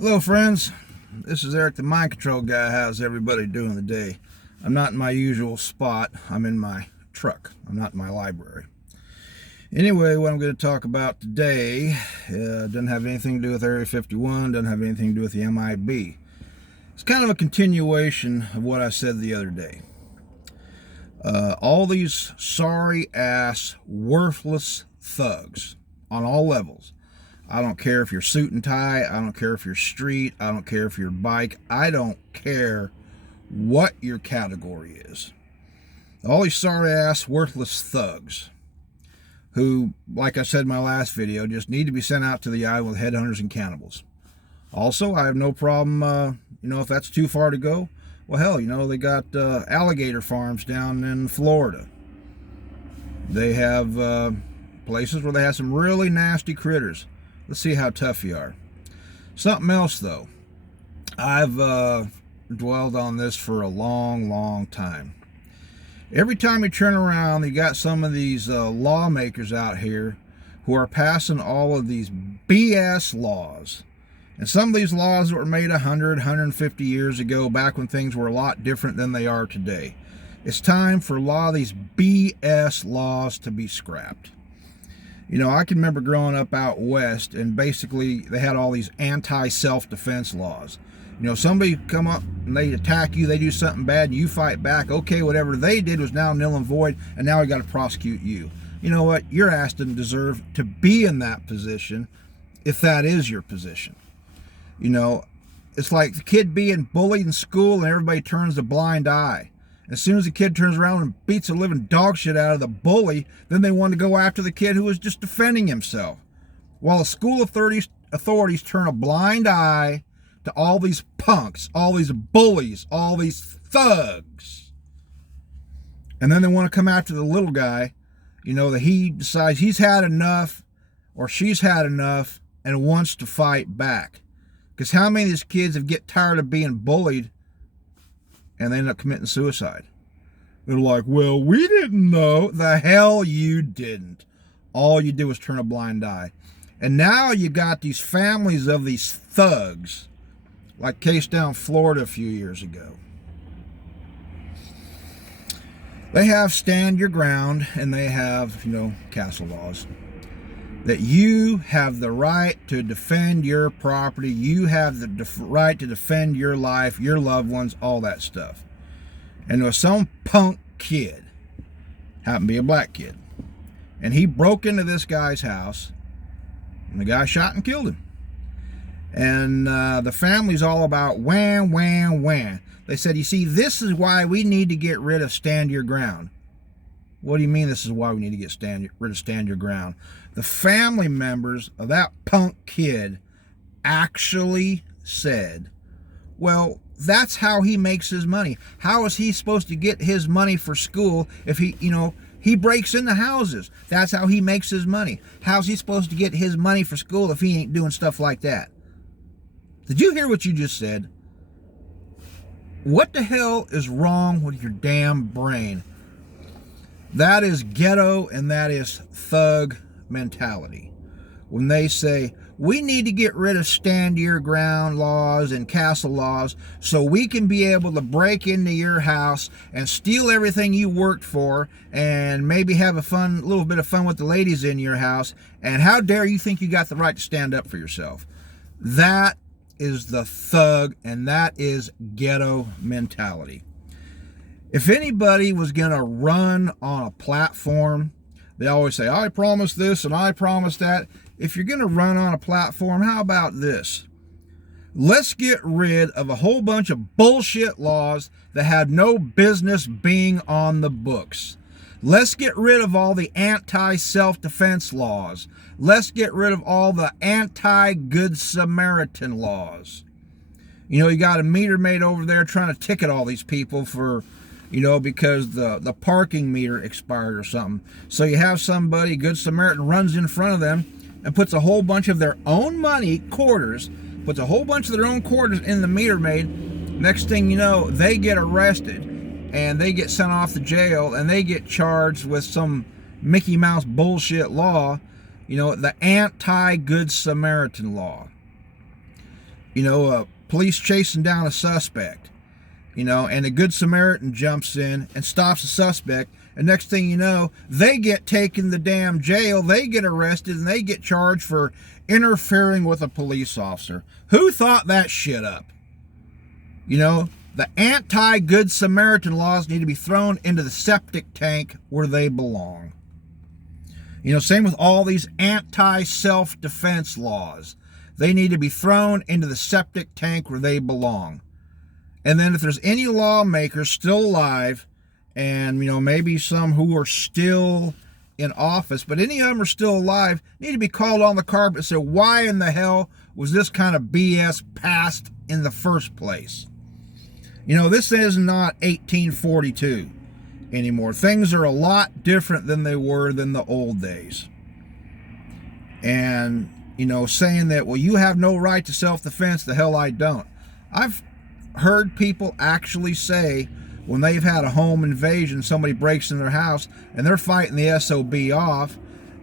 Hello friends, this is Eric the Mind Control Guy. How's everybody doing today? I'm not in my usual spot. I'm in my truck. I'm not in my library. Anyway, what I'm going to talk about today doesn't have anything to do with Area 51, doesn't have anything to do with the MIB. It's kind of a continuation of what I said the other day. All these sorry ass, worthless thugs on all levels. I don't care if you're suit and tie. I don't care if you're street. I don't care if you're bike. I don't care what your category is. All these sorry ass, worthless thugs who, like I said in my last video, just need to be sent out to the eye with headhunters and cannibals. Also, I have no problem, if that's too far to go. Well, hell, they got alligator farms down in Florida. They have places where they have some really nasty critters. Let's see how tough you are. Something else, though. I've dwelled on this for a long time. Every time you turn around, you got some of these lawmakers out here who are passing all of these BS laws. And some of these laws were made 100, 150 years ago, back when things were a lot different than they are today. It's time for a lot of these BS laws to be scrapped. I can remember growing up out west, and basically they had all these anti-self-defense laws. Somebody come up and they attack you, they do something bad, and you fight back. Okay, whatever they did was now null and void, and now we got to prosecute you. You know what? Your ass didn't deserve to be in that position if that is your position. It's like the kid being bullied in school and everybody turns a blind eye. As soon as the kid turns around and beats the living dog shit out of the bully, then they want to go after the kid who was just defending himself. While the school authorities turn a blind eye to all these punks, all these bullies, all these thugs. And then they want to come after the little guy, that he decides he's had enough or she's had enough and wants to fight back. Because how many of these kids have get tired of being bullied and they end up committing suicide? They're like, well, we didn't know. The hell you didn't. All you did was turn a blind eye. And now you got these families of these thugs, like case down Florida a few years ago. They have stand your ground, and they have, castle laws. That you have the right to defend your property, you have the right to defend your life, your loved ones, all that stuff. And there was some punk kid, happened to be a black kid, and he broke into this guy's house, and the guy shot and killed him. And the family's all about wham, wham, wham. They said, you see, this is why we need to get rid of stand your ground. What do you mean this is why we need to get rid of stand your ground? The family members of that punk kid actually said, well, that's how he makes his money. How is he supposed to get his money for school if he breaks into houses? That's how he makes his money. How's he supposed to get his money for school if he ain't doing stuff like that? Did you hear what you just said? What the hell is wrong with your damn brain? That is ghetto and that is thug mentality. When they say, we need to get rid of stand your ground laws and castle laws so we can be able to break into your house and steal everything you worked for and maybe have a little bit of fun with the ladies in your house, and how dare you think you got the right to stand up for yourself? That is the thug and that is ghetto mentality. If anybody was going to run on a platform, they always say, I promise this and I promise that. If you're going to run on a platform, how about this? Let's get rid of a whole bunch of bullshit laws that had no business being on the books. Let's get rid of all the anti-self-defense laws. Let's get rid of all the anti-Good Samaritan laws. You got a meter maid over there trying to ticket all these people for, because the parking meter expired or something. So you have somebody, Good Samaritan, runs in front of them and puts a whole bunch of their own money, quarters, puts a whole bunch of their own quarters in the meter maid. Next thing you know, they get arrested and they get sent off to jail and they get charged with some Mickey Mouse bullshit law, the anti-Good Samaritan law. Police chasing down a suspect, and a good Samaritan jumps in and stops the suspect. And next thing you know, they get taken to the damn jail. They get arrested and they get charged for interfering with a police officer. Who thought that shit up? The anti-Good Samaritan laws need to be thrown into the septic tank where they belong. Same with all these anti-self-defense laws. They need to be thrown into the septic tank where they belong. And then if there's any lawmakers still alive, and maybe some who are still in office, but any of them are still alive, need to be called on the carpet and say, why in the hell was this kind of BS passed in the first place? This is not 1842 anymore. Things are a lot different than they were than the old days. And saying that, well, you have no right to self-defense, the hell I don't. I've heard people actually say, when they've had a home invasion, somebody breaks in their house and they're fighting the SOB off,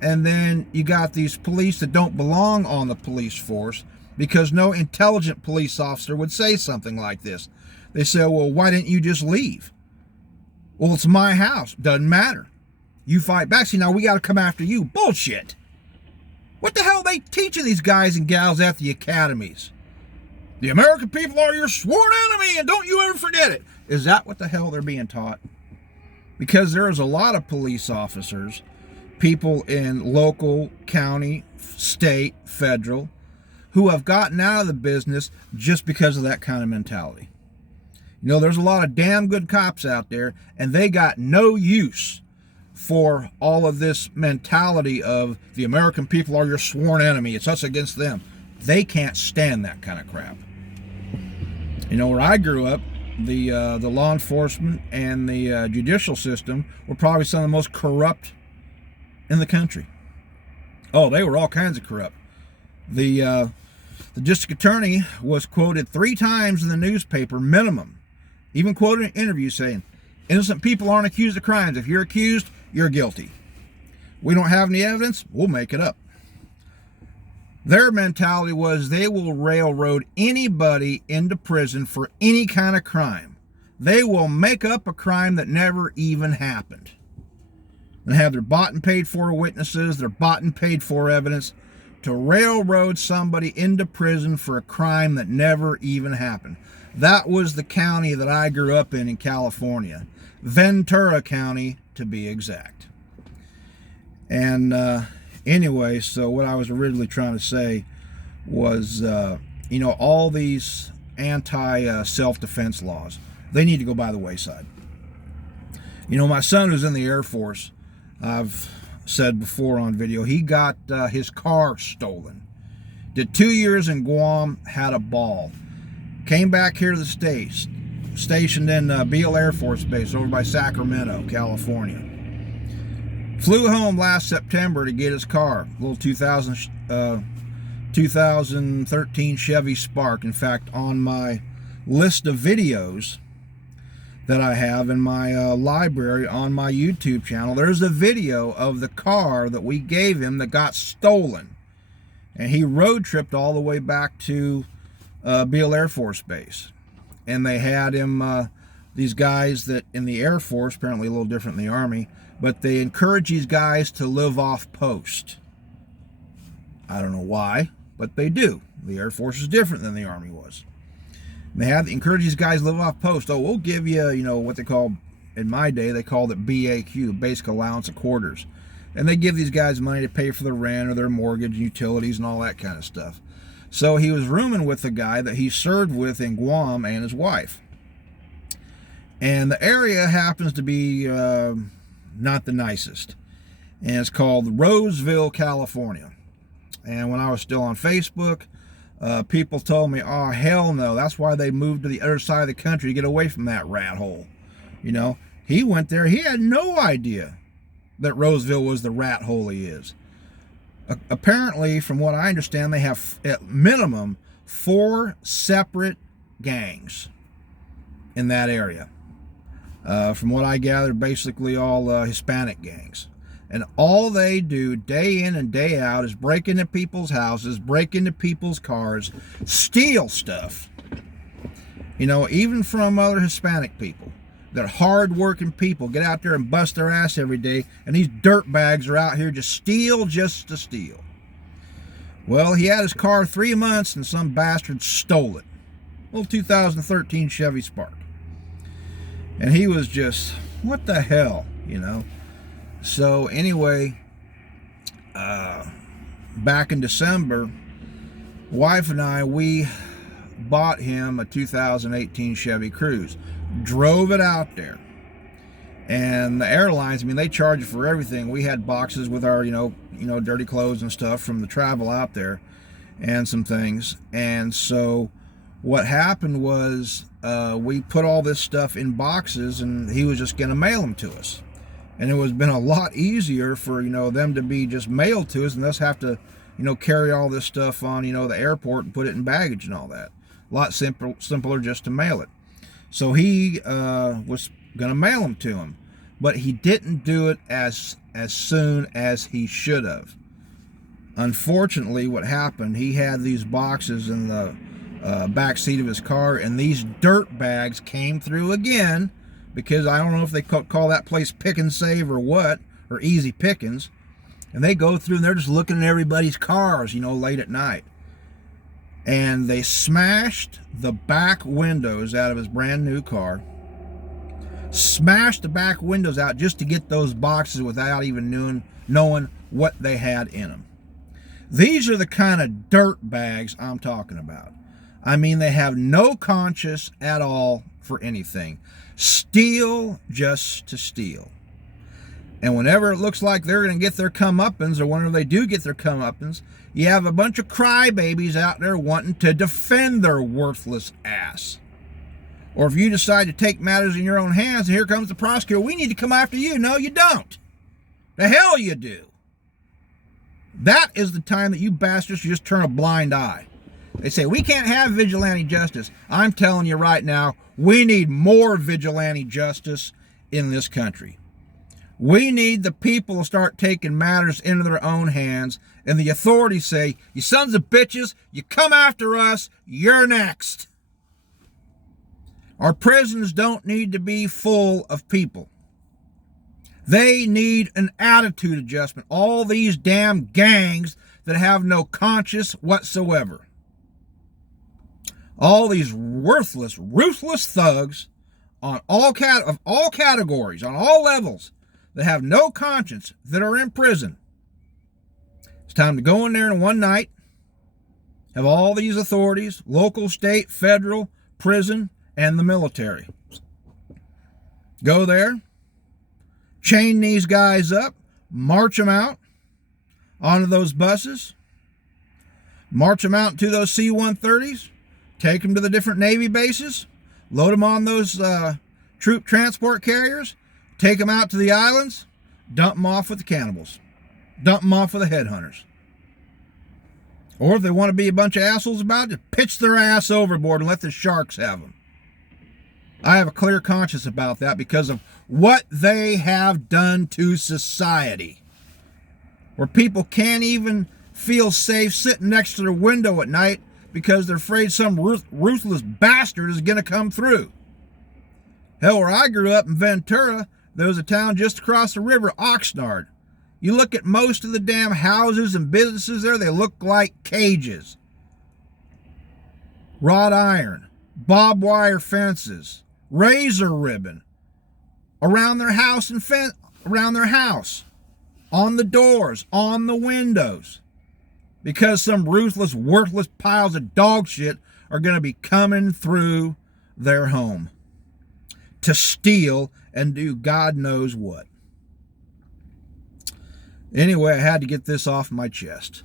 and then you got these police that don't belong on the police force, because no intelligent police officer would say something like this. They say, well, why didn't you just leave? Well, it's my house. Doesn't matter. You fight back. See, now we got to come after you. Bullshit. What the hell are they teaching these guys and gals at the academies? The American people are your sworn enemy, and don't you ever forget it. Is that what the hell they're being taught? Because there is a lot of police officers, people in local, county, state, federal, who have gotten out of the business just because of that kind of mentality. There's a lot of damn good cops out there, and they got no use for all of this mentality of the American people are your sworn enemy. It's us against them. They can't stand that kind of crap. Where I grew up, the law enforcement and the judicial system were probably some of the most corrupt in the country. Oh, they were all kinds of corrupt. The district attorney was quoted 3 times in the newspaper minimum, even quoted in an interview saying, innocent people aren't accused of crimes. If you're accused, you're guilty. We don't have any evidence, we'll make it up. Their mentality was they will railroad anybody into prison for any kind of crime. They will make up a crime that never even happened. And have their bought and paid for witnesses, their bought and paid for evidence to railroad somebody into prison for a crime that never even happened. That was the county that I grew up in California. Ventura County, to be exact. And anyway, so what I was originally trying to say was, all these anti-self-defense laws, they need to go by the wayside. My son who's in the Air Force, I've said before on video, he got his car stolen. Did 2 years in Guam, had a ball. Came back here to the States, stationed in Beale Air Force Base over by Sacramento, California. Flew home last September to get his car, a little 2013 Chevy Spark. In fact, on my list of videos that I have in my library on my YouTube channel, there's a video of the car that we gave him that got stolen. And he road tripped all the way back to Beale Air Force Base. And they had him, these guys that in the Air Force, apparently a little different in the Army, but they encourage these guys to live off post. I don't know why, but they do. The Air Force is different than the Army was. They have encouraged these guys to live off post. Oh, we'll give you, what they call, in my day, they called it BAQ, Basic Allowance of Quarters. And they give these guys money to pay for their rent or their mortgage, utilities, and all that kind of stuff. So he was rooming with a guy that he served with in Guam and his wife. And the area happens to be not the nicest. And it's called Roseville, California. And when I was still on Facebook, people told me, oh, hell no, that's why they moved to the other side of the country to get away from that rat hole. He went there, he had no idea that Roseville was the rat hole he is. Apparently, from what I understand, they have at minimum 4 separate gangs in that area. From what I gather, basically all Hispanic gangs. And all they do day in and day out is break into people's houses, break into people's cars, steal stuff. You know, even from other Hispanic people. They're hard-working people, get out there and bust their ass every day, and these dirtbags are out here just to steal. Well, he had his car 3 months, and some bastard stole it. Little 2013 Chevy Spark. And he was just, what the hell, you know? So anyway, back in December, wife and I, we bought him a 2018 Chevy Cruze. Drove it out there. And the airlines, I mean, they charge for everything. We had boxes with our, you know, dirty clothes and stuff from the travel out there and some things. And so what happened was we put all this stuff in boxes, and he was just going to mail them to us. And it was been a lot easier for, you know, them to be just mailed to us and us have to, you know, carry all this stuff on, you know, the airport and put it in baggage and all that. A lot simpler just to mail it. So he was going to mail them to him, but he didn't do it as soon as he should have. Unfortunately, what happened, he had these boxes in the back seat of his car, and these dirt bags came through again, because I don't know if they call that place pick and save or what, or easy pickings, and they go through and they're just looking at everybody's cars, you know, late at night. And they smashed the back windows out of his brand new car. Smashed the back windows out just to get those boxes without even knowing what they had in them. These are the kind of dirt bags I'm talking about. I mean, they have no conscience at all for anything. Steal just to steal. And whenever it looks like they're going to get their comeuppance, or whenever they do get their comeuppance, you have a bunch of crybabies out there wanting to defend their worthless ass. Or if you decide to take matters in your own hands, and here comes the prosecutor, we need to come after you. No, you don't. The hell you do. That is the time that you bastards just turn a blind eye. They say, we can't have vigilante justice. I'm telling you right now, we need more vigilante justice in this country. We need the people to start taking matters into their own hands, and the authorities say, you sons of bitches, you come after us, you're next. Our prisons don't need to be full of people. They need an attitude adjustment. All these damn gangs that have no conscience whatsoever. All these worthless, ruthless thugs on all categories, on all levels, that have no conscience, that are in prison. It's time to go in there in one night, have all these authorities, local, state, federal, prison, and the military. Go there, chain these guys up, march them out onto those buses, march them out to those C-130s, take them to the different Navy bases, load them on those troop transport carriers, take them out to the islands, dump them off with the cannibals. Dump them off with the headhunters. Or if they want to be a bunch of assholes about it, just pitch their ass overboard and let the sharks have them. I have a clear conscience about that because of what they have done to society. Where people can't even feel safe sitting next to their window at night because they're afraid some ruthless bastard is going to come through. Hell, where I grew up in Ventura, there was a town just across the river, Oxnard. You look at most of the damn houses and businesses there, they look like cages. Wrought iron, barbed wire fences, razor ribbon around their house and around their house, on the doors, on the windows, because some ruthless, worthless piles of dog shit are going to be coming through their home to steal and do God knows what. Anyway, I had to get this off my chest.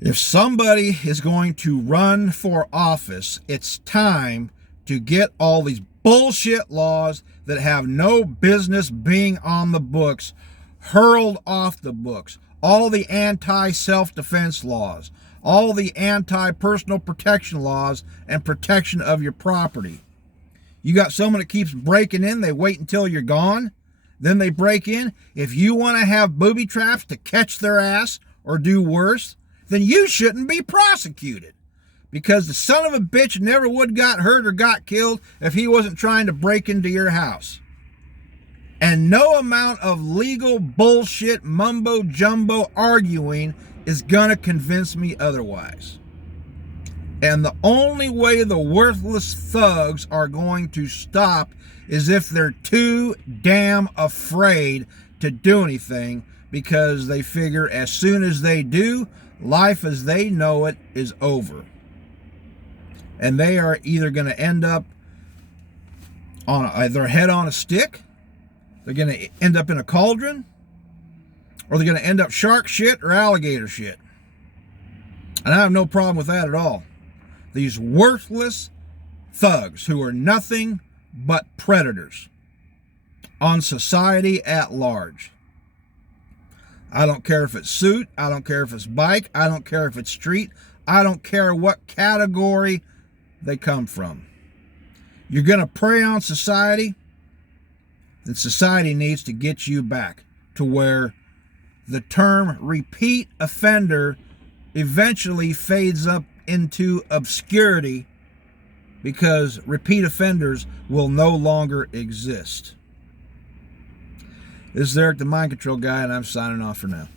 If somebody is going to run for office, it's time to get all these bullshit laws that have no business being on the books hurled off the books. All the anti-self-defense laws, all the anti-personal protection laws and protection of your property. You got someone that keeps breaking in, they wait until you're gone, Then they break in. If you want to have booby traps to catch their ass or do worse, then you shouldn't be prosecuted. Because the son of a bitch never would got hurt or got killed if he wasn't trying to break into your house. And no amount of legal bullshit, mumbo jumbo arguing is gonna convince me otherwise. And the only way the worthless thugs are going to stop is if they're too damn afraid to do anything, because they figure as soon as they do, life as they know it is over. And they are either going to end up on their head on a stick, they're going to end up in a cauldron, or they're going to end up shark shit or alligator shit. And I have no problem with that at all. These worthless thugs who are nothing but predators on society at large. I don't care if it's suit, I don't care if it's bike, I don't care if it's street, I don't care what category they come from. You're going to prey on society, then society needs to get you back to where the term repeat offender eventually fades up into obscurity, because repeat offenders will no longer exist. This is Eric the Mind Control Guy, and I'm signing off for now.